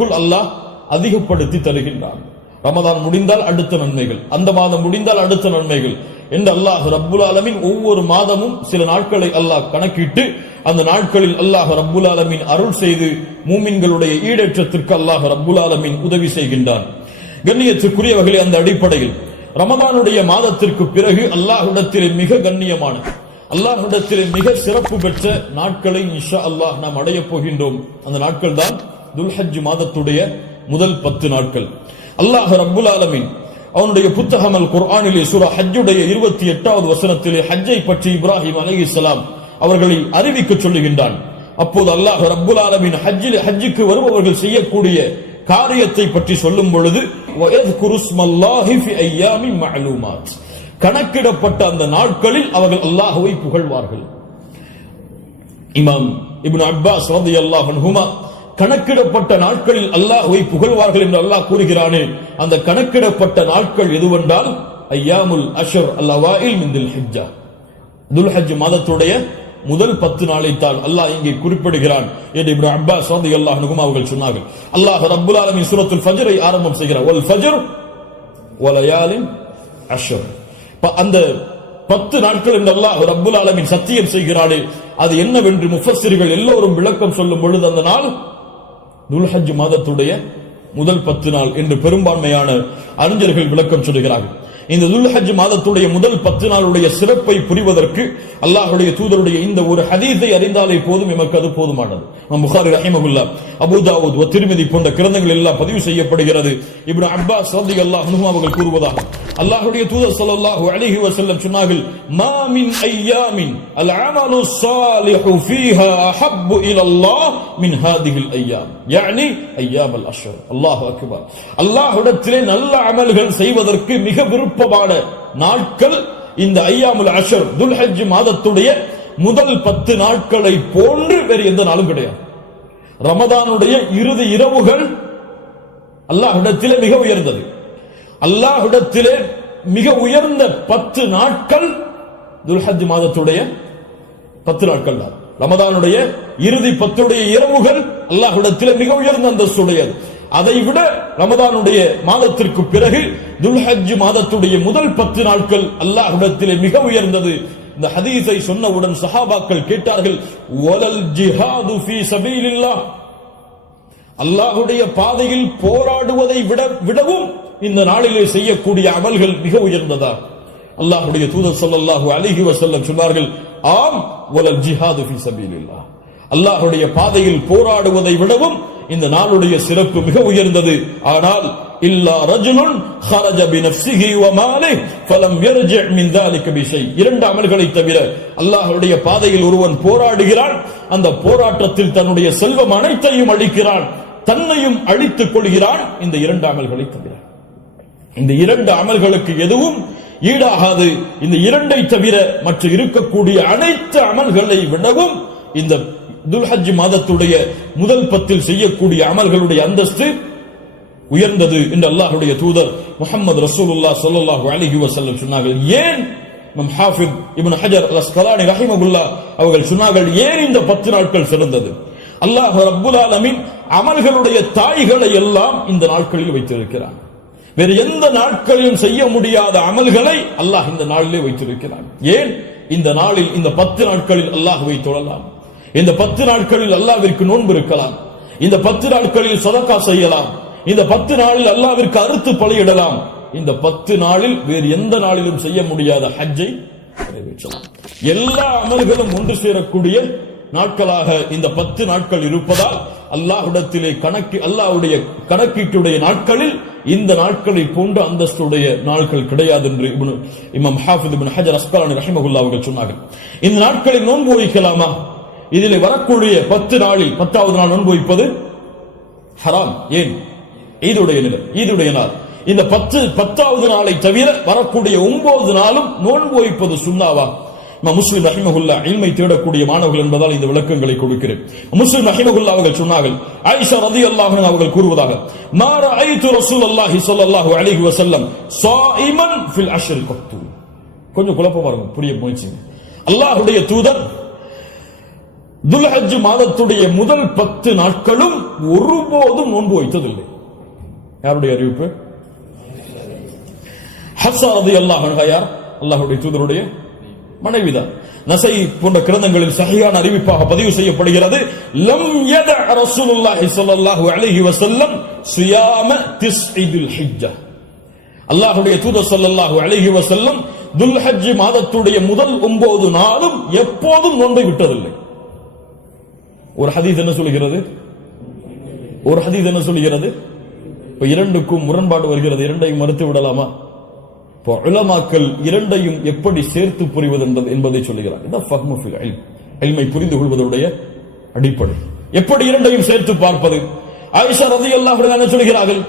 அல்லாஹ் அதிகப்படுத்தி தருகின்றான். ரமதான் முடிந்தால் அடுத்த நன்மைகள். அந்த மாதம் முடிந்தால் அடுத்த நன்மைகள். என்று அல்லாஹ் ரப்புல் ஆலமின் ஒவ்வொரு மாதமும் சில நாட்களை அல்லாஹ் கணக்கிட்டு அந்த நாட்களில் அல்லாஹ் ரப்புல் ஆலமின் அருள் செய்து மூமின்களுடைய ஈடேற்றத்திற்கு அல்லாஹ் ரப்புல் ஆலமின் உதவி செய்கின்றான். கண்ணியத்துக்குரியவர்களே அந்த அடிப்படையில் ரமதானுடைய மாதத்திற்கு பிறகு அல்லாஹ்விடத்திலே மிக கண்ணியமான அல்லாஹிடத்திலே மிக சிறப்பு பெற்ற நாட்களை இன்ஷா அல்லாஹ் நாம் அடையப் போகின்றோம். அந்த நாட்கள் தான் துல்ஹஜ் மாதத்துடைய முதல் பத்து நாட்கள். அல்லாஹ் ரப்புல் ஆலமின் அவனுடைய புத்தகம் அல் குர்ஆனிலே சூரா ஹஜ்ஜுடைய இருபத்தி எட்டாவது வசனத்திலே ஹஜ்ஜை பற்றி இப்ராஹிம் அலைஹிஸ்ஸலாம் அவர்களை அறிவிக்க சொல்லுகின்றான். அப்போது அல்லாஹ் ரப்புல் ஆலமின் ஹஜ்ஜில் ஹஜ்ஜுக்கு வருபவர்கள் செய்யக்கூடிய காரியத்தை பற்றி சொல்லும் பொழுது குருஸ்மல்லாஹி ஸ்மல்லாஹி ஃபி அய்யாமின் மஅலூமாத். கணக்கிடப்பட்ட அந்த நாட்களில் அவர்கள் அல்லாஹுவை புகழ்வார்கள். இமாம் இப்னு அப்பாஸ் ரதி அன்ஹுமா கணக்கிடப்பட்ட நாட்களில் அல்லாஹுவை புகழ்வார்கள் என்று அல்லாஹ் கூறுகிறானே அந்த கணக்கிடப்பட்ட நாட்கள் எதுவென்றால் ஐயாமுல் அஷர் அல்லவாயில் மின் துல் ஹிஜ்ஜா துல்ஹஜ் மாதத்துடைய முதல் பத்து நாளைத்தான் அல்லாஹ் இங்கே குறிப்பிடுகிறான் என்று இப்னு அப்பாஸ் ரலியல்லாஹு அன்ஹுமா அவர்கள் சொன்னார்கள். அல்லாஹ் ரப்புல் ஆலமின் சூரத்துல் ஃபஜ்ரை ஆரம்பம் செய்கிறார். வல் ஃபஜர் வலயாலின் அஷர். அந்த பத்து நாட்கள் என்றெல்லாம் அவர் ரப்புல் ஆலமின் சத்தியம் செய்கிறாளே அது என்னவென்று முஃபஸ்ஸிர்கள் எல்லோரும் விளக்கம் சொல்லும் பொழுது அந்த நாள் துல்ஹஜ் மாதத்துடைய முதல் பத்து நாள் என்று பெரும்பான்மையான அறிஞர்கள் விளக்கம் சொல்கிறார்கள். இந்த துல்ஹஜ் மாதத்துடைய முதல் பத்து நாளுடைய சிறப்பை புரிவதற்கு அல்லாஹுடைய தூதருடைய இந்த ஒரு ஹதீஸை அறிந்தாலே போதும் எமக்கு அது போதுமானது. நம் புகாரி ரஹிமகுல்லா அபுதாவுத் திருமதி போன்ற கிரந்தங்கள் எல்லாம் பதிவு செய்யப்படுகிறது. இப்படி அப்பா ரலியல்லாஹு அல்லாஹ் அவர்கள் கூறுவதாக அல்லாஹுடைய தூதர் ஸல்லல்லாஹு அலைஹி வஸல்லம் சொன்னார்கள் மா மின் ஐயாமின் அல் அமலு ஸாலிஹு ஃபீஹா அஹப்பு இலல்லாஹ் மின் ஹாதிஹில் ஐயாம். யானி ஐயாம் அல் அஷ்ர் அல்லாஹு நல்ல அமல்கள் செய்வதற்கு மிக விருப்பமான நாட்கள் இந்த ஐயாமுல் அஷர் துல்ஹஜ் மாதத்துடைய முதல் பத்து நாட்களை போன்று வேறு எந்த நாளும் கிடையாது. ரமதானுடைய இறுதி இரவுகள் அல்லாஹ் இடத்திலே மிக உயர்ந்தது. அல்லாஹிடத்திலே மிக உயர்ந்த பத்து நாட்கள் துல்ஹஜ் மாதத்துடைய பத்து நாட்கள் தான். ரமதானுடைய இறுதி பத்துடைய இரவுகள் அல்லாஹ்விடத்திலே மிக உயர்ந்த அந்தஸ்துடையது. அதை விட ரமதானுடைய மாதத்திற்கு பிறகு துல்ஹஜ் மாதத்துடைய முதல் பத்து நாட்கள் அல்லாஹிடத்திலே மிக உயர்ந்தது. இந்த ஹதீஸை சொன்னவுடன் சஹாபாக்கள் கேட்டார்கள் ஒலல் ஜிஹாது ஃபீ சபீலில்லாஹ். அல்லாஹுடைய பாதையில் போராடுவதை விட விடவும் இந்த நாளிலே செய்யக்கூடிய அமல்கள் மிக உயர்ந்ததா? அல்லாஹுடைய தூதர் சொல்லல்லாஹு அலிஹி வசல்லம் சொன்னார்கள் ஆம் ஒலல் ஜிஹாது ஃபி அல்லாஹுடைய பாதையில் போராடுவதை விடவும் இந்த நாளுடைய சிறப்பு மிக உயர்ந்தது. ஆனால் இல்லா ரஜுலுன் ஹரஜ பி நஃப்ஸிஹி வ மாலிஹ் ஃபலம் யர்ஜி மின் தாலிக இரண்டு அமல்களை தவிர அல்லாஹுடைய பாதையில் ஒருவன் போராடுகிறான் அந்த போராட்டத்தில் தன்னுடைய செல்வம் அனைத்தையும் அளிக்கிறான். தன்னையும் அழித்துக் கொள்கிறான். இந்த இரண்டு அமல்களை தவிர. இந்த இரண்டு அமல்களுக்கு எதுவும் ஈடாகாது. இந்த இரண்டை தவிர மற்ற இருக்கக்கூடிய அனைத்து அமல்களை விடவும் இந்த துல்ஹஜ் மாதத்துடைய முதல் பத்தில் செய்யக்கூடிய அமல்களுடைய அந்தஸ்து உயர்ந்தது என்று அல்லாஹுடைய தூதர் முகமது ரசூலுல்லா சல்லாஹு அலிஹி வசல்லம் சொன்னார்கள். ஏன்? நம் ஹாஃபித் இப்னு ஹஜர் அல் அஸ்கலானி ரஹிமகுல்லா அவர்கள் சொன்னார்கள் ஏன் இந்த பத்து நாட்கள் சிறந்தது? அல்லாஹ் ரப்புல் ஆலமீன் அமல்களுடைய தாய்களை எல்லாம் இந்த நாட்களில் வைத்திருக்கிறான். வேறு எந்த நாட்களிலும் செய்ய முடியாத அமல்களை அல்லாஹ் இந்த நாளிலே வைத்திருக்கிறான். ஏன்? இந்த நாளில் இந்த பத்து நாட்களில் அல்லாஹ் தொழலாம் இந்த பத்து நாட்களில் அல்லாவிற்கு நோன்பு இருக்கலாம். இந்த பத்து நாட்களில் சதக்கா செய்யலாம். இந்த பத்து நாளில் அல்லாவிற்கு அறுத்து பலியிடலாம். இந்த பத்து நாளில் வேறு எந்த நாளிலும் செய்ய முடியாத ஹஜ்ஜை நிறைவேற்றலாம். எல்லா அமல்களும் ஒன்று சேரக்கூடிய நாட்களாக இந்த பத்து நாட்கள் இருப்பதால் அல்லாஹுடத்திலே கணக்கு அல்லாஹுடைய கணக்கீட்டுடைய நாட்களில் இந்த நாட்களை போன்ற அந்தஸ்துடைய நாட்கள் கிடையாது என்று இமாம் ஹாஃபித் இபின் ஹஜர் அஸ்கலானி ரஹிமகுல்லா அவர்கள் சொன்னார்கள். இந்த நாட்களில் நோன்பு வைக்கலாமா? இதில் வரக்கூடிய பத்து நாளில் பத்தாவது நாள் நோன்பு வைப்பது ஹராம். ஏன்? ஈதுடைய நிலை ஈதுடைய நாள். இந்த பத்து பத்தாவது நாளை தவிர வரக்கூடிய ஒன்பது நாளும் நோன்பு வைப்பது சுண்ணாவா? முஸ்லிம் ரஹிமகுல்லா இல்மை தேடக்கூடிய மாணவர்கள் என்பதால் இந்த விளக்கங்களை கொடுக்கிறேன். முஸ்லிம் ரஹிமகுல்லா அவர்கள் சொன்னார்கள் ஆயிஷா ரதி அல்லாஹ் அவர்கள் கூறுவதாக மாற ஐத்து ரசூல் அல்லாஹி சொல்லல்லாஹு அலிஹி வசல்லம் சாயிமன் ஃபில் அஷ்ரில் மக்தூம் கொஞ்சம் குழப்பமா இருக்கும் புரிய முயற்சி அல்லாஹுடைய தூதர் துல்ஹஜ் மாதத்துடைய முதல் பத்து நாட்களும் ஒருபோதும் நோன்பு வைத்ததில்லை. யாருடைய அறிவிப்பு? ஹஸ்ஸா ரதி அல்லாஹ் யார்? அல்லாஹுடைய தூதருடைய மனைவிதான். நசை போன்ற கிரந்தங்களில் சரியான அறிவிப்பாக பதிவு செய்யப்படுகிறது. லம் யத ரசூலுல்லாஹி ஸல்லல்லாஹு அலைஹி வஸல்லம் சியாம திஸ்இதுல் ஹிஜ்ஜா. அல்லாஹ்வுடைய தூதர் ஸல்லல்லாஹு அலைஹி வஸல்லம் துல்ஹஜ் மாதத்துடைய முதல் ஒன்பது நாளும் எப்போதும் நோன்பை விட்டதில்லை. ஒரு ஹதீஸ் என்ன சொல்கிறது? ஒரு ஹதீஸ் என்ன சொல்கிறது? இப்ப இரண்டுக்கும் முரண்பாடு வருகிறது. இரண்டையும் மறுத்து விடலாமா? இப்போ இரண்டையும் எப்படி சேர்த்து புரிவது என்பது சொல்லுகிறார். இதான் புரிந்து கொள்வதனுடைய அடிப்படை. எப்படி இரண்டையும் சேர்த்து பார்ப்பது? ஆயிஷா அன்ஹா என்ன சொல்கிறார்கள்?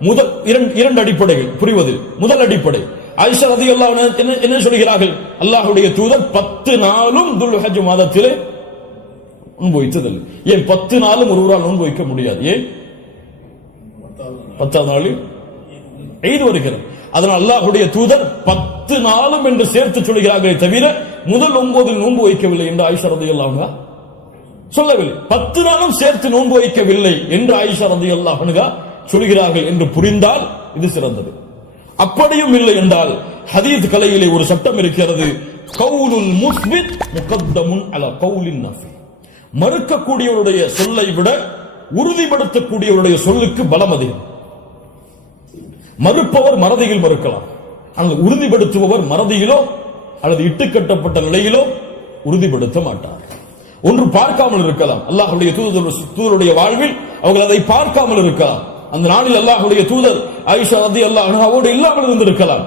முதல் இரண்டு அடிப்படைகள் புரிவது. முதல் அடிப்படை. ஆயிஷா ரலியல்லாஹு அன்ஹா என்ன சொல்கிறார்கள்? அல்லாஹ்வுடைய தூதர் பத்து நாளும் துல்ஹஜ் மாதத்திலே நோன்பு ஏன் பத்து நாளும் ஒருவரால் நோன்பு வைக்க முடியாது? ஏன்? பத்தாவது நாளில். எய்து வருகிறது. அதனால் அல்லாஹுடைய தூதர் பத்து நாளும் என்று சேர்த்து சொல்கிறார்களே தவிர முதல் ஒன்பதில் நோன்பு வைக்கவில்லை என்று ஆயிஷா ரதி சொல்லவில்லை. பத்து நாளும் சேர்த்து நோன்பு வைக்கவில்லை என்று ஆயிஷா ரதி அல்லாஹனுகா சொல்கிறார்கள் என்று புரிந்தால் இது சிறந்தது. அப்படியும் இல்லை என்றால் ஹதீத் கலையிலே ஒரு சட்டம் இருக்கிறது. கவுலுல் முஸ்பித் முகத்தமுன் அல கவுலின் நஃபி. மறுக்கக்கூடியவருடைய சொல்லை விட உறுதிப்படுத்தக்கூடியவருடைய சொல்லுக்கு பலம் அதிகம். மறுப்பவர் மறதியில் மறுக்கலாம். ஆனால் உறுதிப்படுத்துபவர் மறதியிலோ அல்லது இட்டுக்கட்டப்பட்ட நிலையிலோ உறுதிப்படுத்த மாட்டார். ஒன்று பார்க்காமல் இருக்கலாம். அல்லாஹுடைய தூதர் தூதருடைய வாழ்வில் அவர்கள் அதை பார்க்காமல் இருக்கலாம். அந்த நாளில் அல்லாஹுடைய தூதர் ஆயிஷா ரதி அல்லாஹ் இல்லாமல் இருந்திருக்கலாம்.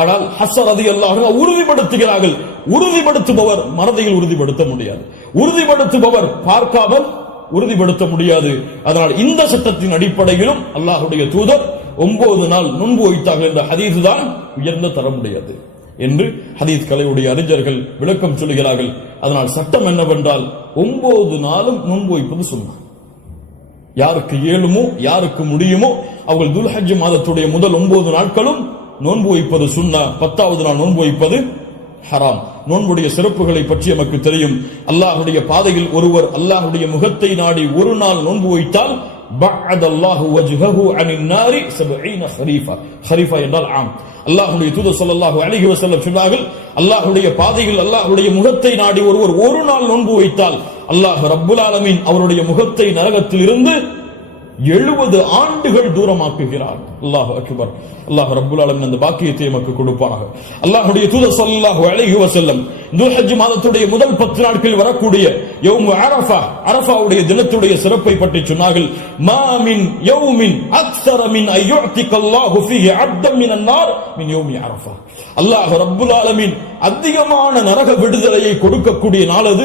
ஆனால் ஹஸ்ஸர் ரதி அல்லாஹ் உறுதிப்படுத்துகிறார்கள். உறுதிப்படுத்துபவர் மனதையில் உறுதிப்படுத்த முடியாது. உறுதிப்படுத்துபவர் பார்க்காமல் உறுதிப்படுத்த முடியாது. அதனால் இந்த சட்டத்தின் அடிப்படையிலும் அல்லாஹுடைய தூதர் ஒன்பது நாள் நோன்பு வைத்தார்கள் என்ற ஹதீஸ் தான் உயர்ந்த தரமுடையது என்று ஹதீஸ் கலையுடைய அறிஞர்கள் விளக்கம் சொல்லுகிறார்கள். அதனால் சட்டம் என்னவென்றால் ஒன்பது நாளும் நுண்பு வைப்பது சுண்ணா. யாருக்கு இயலுமோ யாருக்கு முடியுமோ அவர்கள் துல்ஹஜ் மாதத்துடைய முதல் ஒன்பது நாட்களும் நோன்பு வைப்பது சுண்ணா. பத்தாவது நாள் நோன்பு வைப்பது ஹராம். நோன்புடைய சிறப்புகளை பற்றி நமக்கு தெரியும். அல்லாஹுடைய பாதையில் ஒருவர் அல்லாஹுடைய முகத்தை நாடி ஒரு நாள் நோன்பு வைத்தால் பஅத அல்லாஹு வஜ்ஹஹு அனின் நாரி 70 ஹரீஃபா ஹரீஃபா என்றால் ஆம். அல்லாஹ்வுடைய தூதர் ஸல்லல்லாஹு அலைஹி வஸல்லம் சொன்னார்கள் அல்லாஹ்வுடைய பாதையில் அல்லாஹ்வுடைய முகத்தை நாடி ஒருவர் ஒரு நாள் நோன்பு வைத்தால் அல்லாஹ் ரப்புல் ஆலமீன் அவருடைய முகத்தை நரகத்தில் இருந்து எழுபது ஆண்டுகள் தூரமாக்குகிறார். அல்லாஹ் அக்பர். அல்லாஹ் ரப்புல் ஆலமின் அந்த பாக்கியத்தை நமக்கு கொடுப்பானாக. அல்லாஹுடைய தூதர் ஸல்லல்லாஹு அலைஹி வசல்லம் துல்ஹஜ் மாதத்துடைய முதல் பத்து நாட்களில் வரக்கூடிய யௌம் அரஃபா அரஃபாவுடைய தினத்துடைய சிறப்பை பற்றி சொன்னார்கள். மாமின் யோமின் யௌமின் அக்ஸர மின் அய்யுத்திக அல்லாஹு ஃபீஹி அப்தம் மின் யௌமி அரஃபா. அல்லாஹ் ரப்புல் ஆலமின் அதிகமான நரக விடுதலையை கொடுக்கக்கூடிய நாள் அது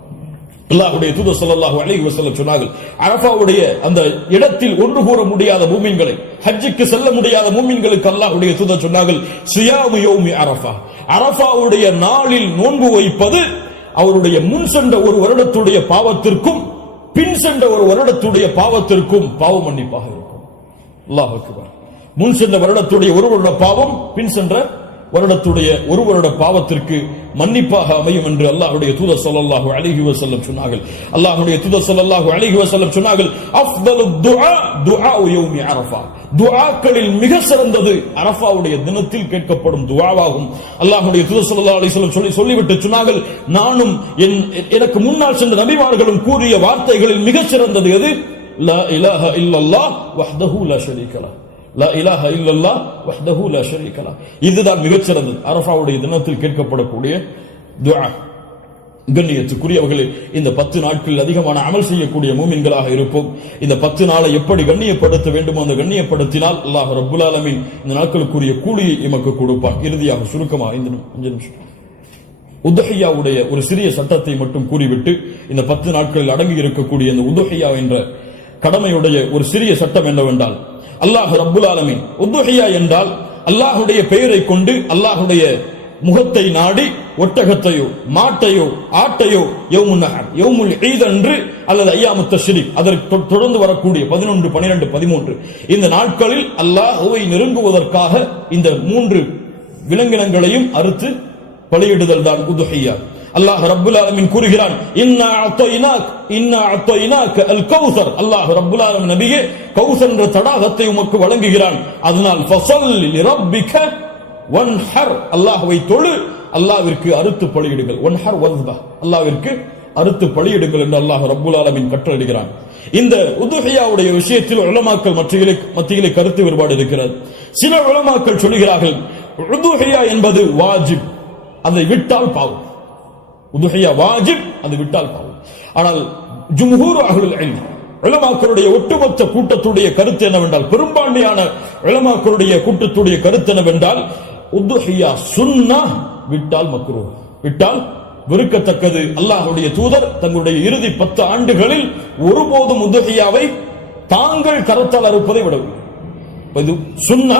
அல்லாஹுடைய தூத ஸல்லல்லாஹு அலைஹி வஸல்லம் சொன்னார்கள் அரபாவுடைய அந்த இடத்தில் ஒன்று கூற முடியாத மூமின்களை ஹஜ்ஜுக்கு செல்ல முடியாத மூமின்களுக்கு அல்லாஹுடைய தூத சொன்னார்கள் சியாமு யோமி அரஃபா. அரஃபாவுடைய நாளில் நோன்பு வைப்பது அவருடைய முன் சென்ற ஒரு வருடத்துடைய பாவத்திற்கும் பின் சென்ற ஒரு வருடத்துடைய பாவத்திற்கும் பாவ மன்னிப்பாக இருக்கும். அல்லாஹ் முன் சென்ற வருடத்துடைய ஒரு வருட பாவம் பின் சென்ற வருடத்துடைய ஒரு வருட பாவத்திற்கு மன்னிப்பாக அமையும் என்று அல்லாஹுடைய தூத ஸல்லல்லாஹு அழகி வசல்லம் சொன்னார்கள். அல்லாஹுடைய தூத ஸல்லல்லாஹு அழகி வசல்லம் சொன்னார்கள் அஃதலு துஆ துஆ யௌமி அரஃபா. துஆக்களில் மிக சிறந்தது அரஃபாவுடைய தினத்தில் கேட்கப்படும் துஆவாகும். அல்லாஹுடைய தூத ஸல்லல்லாஹு அலைஹி வஸல்லம் சொல்லி சொல்லிவிட்டு சொன்னார்கள் நானும் என் எனக்கு முன்னால் சென்ற நபிமார்களும் கூறிய வார்த்தைகளில் மிக சிறந்தது எது? லா இலாஹ இல்லல்லாஹ் வஹ்தஹு லா ஷரீக லஹ். இதுதான் மிகச்சிறந்தது. அரபாவுடைய தினத்தில் கேட்கப்படக்கூடிய துஆ கண்ணியத்துக்குரியவர்களே இந்த பத்து நாட்களில் அதிகமான அமல் செய்யக்கூடிய மூமின்களாக இருப்போம். இந்த பத்து நாளை எப்படி கண்ணியப்படுத்த வேண்டுமோ அந்த கண்ணியப்படுத்தினால் அல்லாஹ் ரபுல் ஆலமின் இந்த நாட்களுக்குரிய கூலியை எமக்கு கொடுப்பான். இறுதியாக சுருக்கமாக இந்த அஞ்சு நிமிஷம். உதஹையாவுடைய ஒரு சிறிய சட்டத்தை மட்டும் கூறிவிட்டு இந்த பத்து நாட்களில் அடங்கி இருக்கக்கூடிய இந்த உதஹையா என்ற கடமையுடைய ஒரு சிறிய சட்டம் என்னவென்றால் அல்லாஹ் ரப்புல் ஆலமீன். உத்துஹியா என்றால் அல்லாஹுடைய பெயரை கொண்டு அல்லாஹுடைய முகத்தை நாடி ஒட்டகத்தையோ மாட்டையோ ஆட்டையோ யௌமுன் நஹர் யௌமுல் ஈத் அன்று அல்லது ஐயாமு தஷ்ரீக் அதற்கு தொடர்ந்து வரக்கூடிய பதினொன்று பனிரெண்டு பதிமூன்று. இந்த நாட்களில் அல்லாஹுவை நெருங்குவதற்காக இந்த மூன்று விலங்கினங்களையும் அறுத்து பலியிடுதல் தான் உதுஹியா. அல்லாஹ் ரப்புல் ஆலமின் கூறுகிறான் இன்னா அத்தைனாக் இன்னா அல் கௌசர். அல்லாஹ் ரப்புல் ஆலம் நபியே கௌசர் என்ற தடாகத்தை உமக்கு வழங்குகிறான். அதனால் ஃபசல் ரப்பிக ஒன் ஹர் அல்லாஹ்வை தொழு அல்லாவிற்கு அறுத்து பலியிடுங்கள். வன்ஹர் வஸ்பா. அல்லாவிற்கு அறுத்து பலியிடுங்கள் என்று அல்லாஹ் ரப்புல் ஆலமின் கட்டளையிடுகிறான். இந்த உதுஹியாவுடைய விஷயத்தில் உலமாக்கள் மத்தியிலே மத்தியிலே கருத்து வேறுபாடு இருக்கிறது. சில உலமாக்கள் சொல்கிறார்கள் உதுஹியா என்பது வாஜிப் அதை விட்டால் பாவம். உதுஹையா வாஜிப் அது விட்டால் பாவம். ஆனால் ஜும்ஹூர் அகலுல் இல்ம் உலமாக்களுடைய ஒட்டுமொத்த கூட்டத்துடைய கருத்து என்னவென்றால் பெரும்பான்மையான உலமாக்களுடைய கூட்டத்துடைய கருத்து என்னவென்றால் உதுஹியா சுன்னா விட்டால் மக்ரூ. விட்டால் வெறுக்கத்தக்கது. அல்லாஹுடைய தூதர் தங்களுடைய இறுதி பத்து ஆண்டுகளில் ஒருபோதும் உதுஹியாவை தாங்கள் கரத்தால் அறுப்பதை விடவில்லை. இது சுன்னா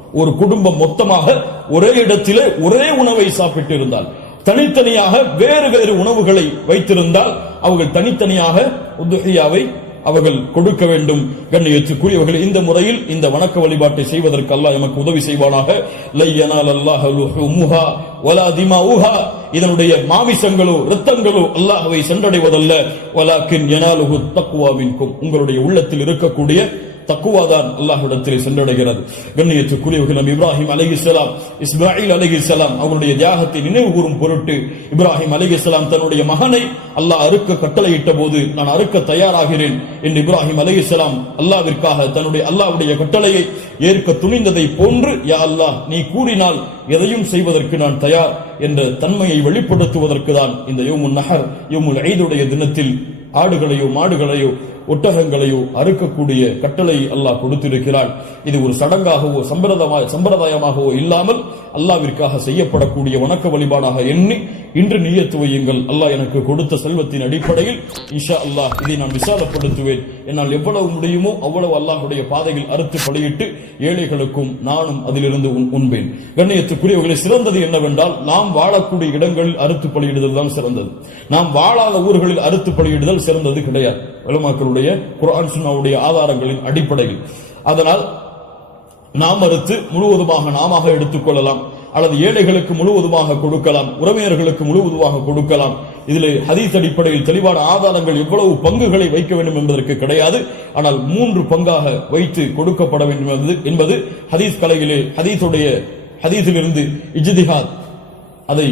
ஒரு குடும்பம் மொத்தமாக ஒரே இடத்திலே ஒரே உணவை சாப்பிட்டு இருந்தால் தனித்தனியாக வேறு வேறு உணவுகளை வைத்திருந்தால் அவர்கள் தனித்தனியாக உதுகையாவை அவர்கள் கொடுக்க வேண்டும். கண்ணியத்துக்குரியவர்கள் இந்த முறையில் இந்த வணக்க வழிபாட்டை செய்வதற்கு அல்லாஹ் எமக்கு உதவி செய்வானாக. லையனால் அல்லாஹ் முஹா வலா திமாஉஹா. இதனுடைய மாமிசங்களோ ரத்தங்களோ அல்லாஹவை சென்றடைவதல்ல. வலாக்கின் எனாலுகு தக்வா உங்களுடைய உள்ளத்தில் இருக்கக்கூடிய தக்குவாதான் அல்லாஹிடத்தில் சென்றடைகிறது. கண்ணியத்துக்குரியவர்கள் நம் இப்ராஹிம் அலைஹிஸ்ஸலாம் இஸ்மாயில் அலைஹிஸ்ஸலாம் அவருடைய தியாகத்தை நினைவு கூறும் பொருட்டு இப்ராஹிம் அலைஹிஸ்ஸலாம் தன்னுடைய மகனை அல்லாஹ் அறுக்க கட்டளையிட்ட போது நான் அறுக்க தயாராகிறேன் என்று இப்ராஹிம் அலைஹிஸ்ஸலாம் அல்லாவிற்காக தன்னுடைய அல்லாவுடைய கட்டளையை ஏற்க துணிந்ததை போன்று யா அல்லாஹ் நீ கூறினால் எதையும் செய்வதற்கு நான் தயார் என்ற தன்மையை வெளிப்படுத்துவதற்கு தான் இந்த யோமுன் நகர் யோமுல் ஐதுடைய தினத்தில் ஆடுகளையோ மாடுகளையோ ஒட்டகங்களையோ அறுக்கக்கூடிய கட்டளை அல்லாஹ் கொடுத்திருக்கிறான். இது ஒரு சடங்காகவோ சம்பிரதாய சம்பிரதாயமாகவோ இல்லாமல் அல்லாவிற்காக செய்யப்படக்கூடிய வணக்க வழிபாடாக எண்ணி இன்று நீய துவையுங்கள் அல்லாஹ் எனக்கு கொடுத்த செல்வத்தின் அடிப்படையில் இஷா அல்லாஹ் இதை நான் விசாலப்படுத்துவேன். என்னால் எவ்வளவு முடியுமோ அவ்வளவு அல்லாஹுடைய பாதையில் அறுத்து பலியிட்டு ஏழைகளுக்கும் நானும் அதிலிருந்து உண்- உண்பேன். கண்ணியத்துக்குரியவர்களை சிறந்தது என்னவென்றால் நாம் வாழக்கூடிய இடங்களில் அறுத்து பலியிடுதல் தான் சிறந்தது. நாம் வாழாத ஊர்களில் அறுத்து பலியிடுதல் சிறந்தது கிடையாது. வலுமாக்களுடைய குரான் சுன்னாவுடைய ஆதாரங்களின் அடிப்படையில். அதனால் நாம் அறுத்து முழுவதுமாக நாமாக எடுத்துக்கொள்ளலாம் அல்லது ஏழைகளுக்கு முழுவதுமாக கொடுக்கலாம் உறவினர்களுக்கு முழுவதுமாக கொடுக்கலாம். இதில் ஹதீஸ் அடிப்படையில் தெளிவான ஆதாரங்கள் எவ்வளவு பங்குகளை வைக்க வேண்டும் என்பதற்கு கிடையாது. ஆனால் மூன்று பங்காக வைத்து கொடுக்கப்பட வேண்டும் என்பது என்பது ஹதீஸ் கலையிலே ஹதீஸுடைய ஹதீஸிலிருந்து இஜ்திஹாத் அதை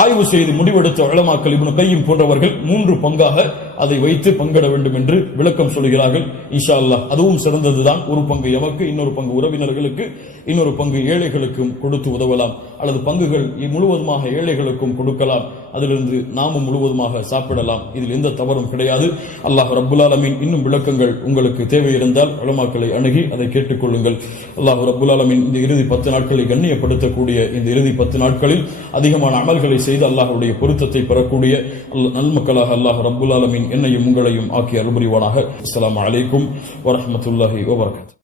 ஆய்வு செய்து முடிவெடுத்த வளமாக்கல் இப்னு கையும் போன்றவர்கள் மூன்று பங்காக அதை வைத்து பங்கிட வேண்டும் என்று விளக்கம் சொல்கிறார்கள் இன்ஷா அல்லா அதுவும் சிறந்ததுதான். ஒரு பங்கு எமக்கு இன்னொரு பங்கு உறவினர்களுக்கு இன்னொரு பங்கு ஏழைகளுக்கும் கொடுத்து உதவலாம். அல்லது பங்குகள் முழுவதுமாக ஏழைகளுக்கும் கொடுக்கலாம். அதிலிருந்து நாமும் முழுவதுமாக சாப்பிடலாம். இதில் எந்த தவறும் கிடையாது. அல்லாஹ் ரபுல்லாலமின் இன்னும் விளக்கங்கள் உங்களுக்கு தேவை இருந்தால் வளமாக்களை அணுகி அதை கேட்டுக்கொள்ளுங்கள் அல்லாஹ் ரபுல்லாலமின் இந்த இறுதி பத்து நாட்களை கண்ணியப்படுத்தக்கூடிய இந்த இறுதி பத்து நாட்களில் அதிகமான அமல்களை செய்து அல்லாஹ்வுடைய பொருத்தத்தை பெறக்கூடிய நல்மக்களாக அல்லாஹ் ரபுல் ஆலமின் என்னையும் உங்களையும் ஆக்கி அருள்புரிவானாக. அஸ்லாம் அலைக்கும் வரமத்துல்லாஹி வபரகாத்துஹு